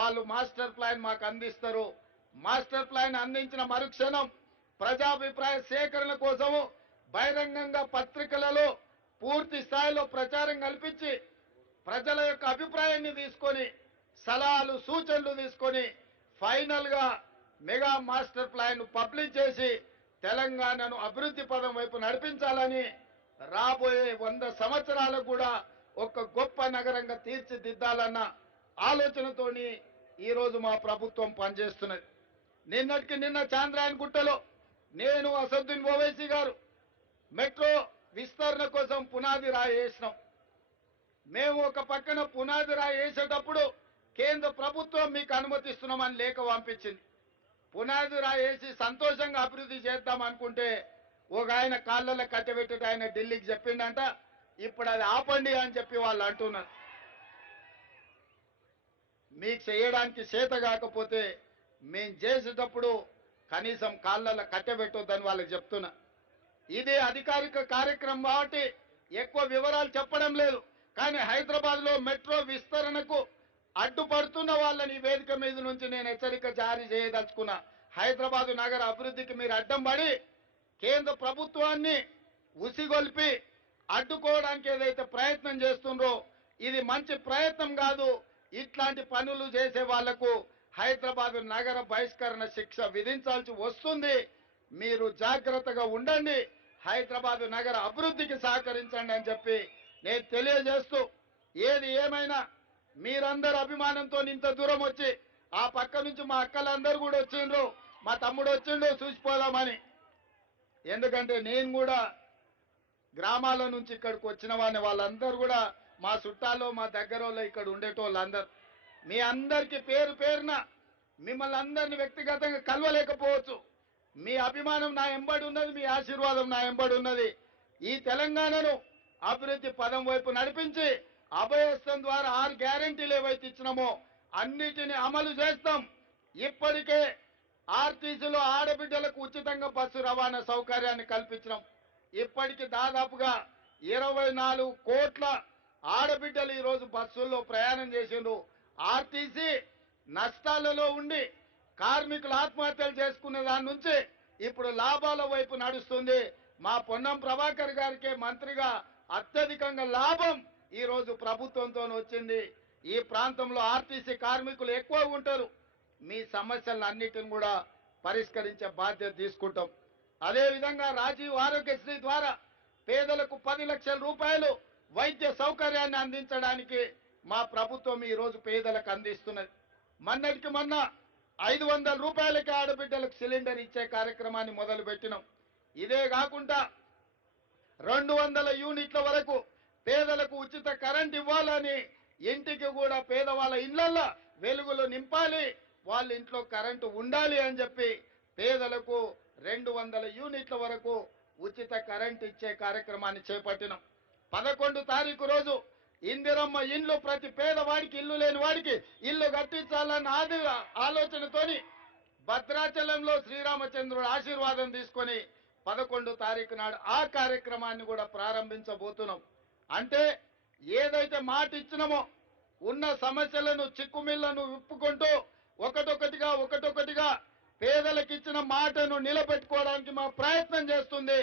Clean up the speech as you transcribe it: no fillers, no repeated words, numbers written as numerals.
వాళ్ళు master plan మాకు అందిస్తారు. మాస్టర్ ప్లాన్ అందించిన మరుక్షణం ప్రజాభిప్రాయ సేకరణ కోసము బహిరంగంగా పత్రికలలో పూర్తి స్థాయిలో ప్రచారం కల్పించి ప్రజల యొక్క అభిప్రాయాన్ని తీసుకొని సలహాలు సూచనలు తీసుకొని ఫైనల్ గా మెగా మాస్టర్ ప్లాన్ పబ్లిష్ చేసి తెలంగాణను అభివృద్ధి పదం వైపు నడిపించాలని రాబోయే 100 సంవత్సరాలకు కూడా ఒక గొప్ప నగరంగా తీర్చిదిద్దాలన్న ఆలోచనతోని ఈరోజు మా ప్రభుత్వం పనిచేస్తున్నది. నిన్నటికి నిన్న చాంద్రాయణగుట్టలో నేను అసదుద్దీన్ ఓవైసీ గారు మెట్రో విస్తరణ కోసం పునాది రాయి వేసినాం. మేము ఒక పక్కన పునాది రాయి వేసేటప్పుడు కేంద్ర ప్రభుత్వం మీకు అనుమతిస్తున్నామని లేఖ పంపించింది. పునాది రాయి వేసి సంతోషంగా అభివృద్ధి చేద్దాం అనుకుంటే ఒక ఆయన కాళ్ళలో కట్టబెట్టి ఆయన ఢిల్లీకి చెప్పిండంట, ఇప్పుడు అది ఆపండి అని చెప్పి వాళ్ళు అంటున్నారు. మీకు చేయడానికి చేత కాకపోతే మేము చేసేటప్పుడు కనీసం కాళ్ళలో కట్టబెట్టొద్దని వాళ్ళకి చెప్తున్నా. ఇది అధికారిక కార్యక్రమం కాబట్టి ఎక్కువ వివరాలు చెప్పడం లేదు. కానీ హైదరాబాద్లో మెట్రో విస్తరణకు అడ్డుపడుతున్న వాళ్ళని వేదిక మీద నుంచి నేను హెచ్చరిక జారీ చేయదలుచుకున్నా. హైదరాబాదు నగర అభివృద్ధికి మీరు అడ్డం పడి కేంద్ర ప్రభుత్వాన్ని ఉసిగొల్పి అడ్డుకోవడానికి ఏదైతే ప్రయత్నం చేస్తుండ్రో ఇది మంచి ప్రయత్నం కాదు. ఇట్లాంటి పనులు చేసే వాళ్లకు హైదరాబాద్ నగర బహిష్కరణ శిక్ష విధించాల్సి వస్తుంది. మీరు జాగ్రత్తగా ఉండండి, హైదరాబాద్ నగర అభివృద్ధికి సహకరించండి అని చెప్పి నేను తెలియజేస్తూ, ఏది ఏమైనా మీరందరూ అభిమానంతో ఇంత దూరం వచ్చి ఆ పక్క నుంచి మా అక్కలందరూ కూడా వచ్చిండ్రు, మా తమ్ముడు వచ్చిండు చూసిపోదామని. ఎందుకంటే నేను కూడా గ్రామాల నుంచి ఇక్కడికి వచ్చిన వాడిని, వాళ్ళందరూ కూడా మా చుట్టాలో మా దగ్గర ఇక్కడ ఉండేటోళ్ళందరూ. మీ అందరికీ పేరు పేరున మిమ్మల్ని అందరినీ వ్యక్తిగతంగా కలవలేకపోవచ్చు. మీ అభిమానం నా ఎంబడి ఉన్నది, మీ ఆశీర్వాదం నా ఎంబడి ఉన్నది. ఈ తెలంగాణను అభివృద్ధి పదం వైపు నడిపించి అభయస్థం ద్వారా 6 గ్యారెంటీలు ఏవైతే ఇచ్చినామో అన్నిటిని అమలు చేస్తాం. ఇప్పటికే ఆర్టీసీలో ఆడబిడ్డలకు ఉచితంగా బస్సు రవాణా సౌకర్యాన్ని కల్పించినాం. ఇప్పటికి దాదాపుగా 24 కోట్ల ఆడబిడ్డలు ఈరోజు బస్సుల్లో ప్రయాణం చేసిండ్రు. ఆర్టీసీ నష్టాలలో ఉండి కార్మికులు ఆత్మహత్యలు చేసుకునే దాని నుంచి ఇప్పుడు లాభాల వైపు నడుస్తుంది. మా పొన్నం ప్రభాకర్ గారికి మంత్రిగా అత్యధికంగా లాభం ఈరోజు ప్రభుత్వంతో వచ్చింది. ఈ ప్రాంతంలో ఆర్టీసీ కార్మికులు ఎక్కువ ఉంటారు. మీ సమస్యలన్నిటిని కూడా పరిష్కరించే బాధ్యత తీసుకుంటాం. అదేవిధంగా రాజీవ్ ఆరోగ్యశ్రీ ద్వారా పేదలకు 10 లక్షల రూపాయలు వైద్య సౌకర్యాన్ని అందించడానికి మా ప్రభుత్వం ఈరోజు పేదలకు అందిస్తున్నది. మొన్నటికి మొన్న 500 రూపాయలకి ఆడబిడ్డలకు సిలిండర్ ఇచ్చే కార్యక్రమాన్ని మొదలుపెట్టినాం. ఇదే కాకుండా 200 యూనిట్ల వరకు పేదలకు ఉచిత కరెంట్ ఇవ్వాలని, ఇంటికి కూడా పేదవాళ్ళ ఇళ్లల్లో వెలుగులు నింపాలి, వాళ్ళ ఇంట్లో కరెంటు ఉండాలి అని చెప్పి పేదలకు 200 యూనిట్ల వరకు ఉచిత కరెంట్ ఇచ్చే కార్యక్రమాన్ని చేపట్టినాం. 11 తారీఖు రోజు ఇందిరమ్మ ఇండ్లు ప్రతి పేదవాడికి, ఇల్లు లేని వాడికి ఇల్లు కట్టించాలన్న ఆలోచనతోని భద్రాచలంలో శ్రీరామచంద్రుడు ఆశీర్వాదం తీసుకొని 11 తారీఖు నాడు ఆ కార్యక్రమాన్ని కూడా ప్రారంభించబోతున్నాం. అంటే ఏదైతే మాట ఇచ్చినామో ఉన్న సమస్యలను చిక్కుమిళ్లను విప్పుకుంటూ ఒకటొకటిగా పేదలకు ఇచ్చిన మాటను నిలబెట్టుకోవడానికి మా ప్రయత్నం చేస్తుంది.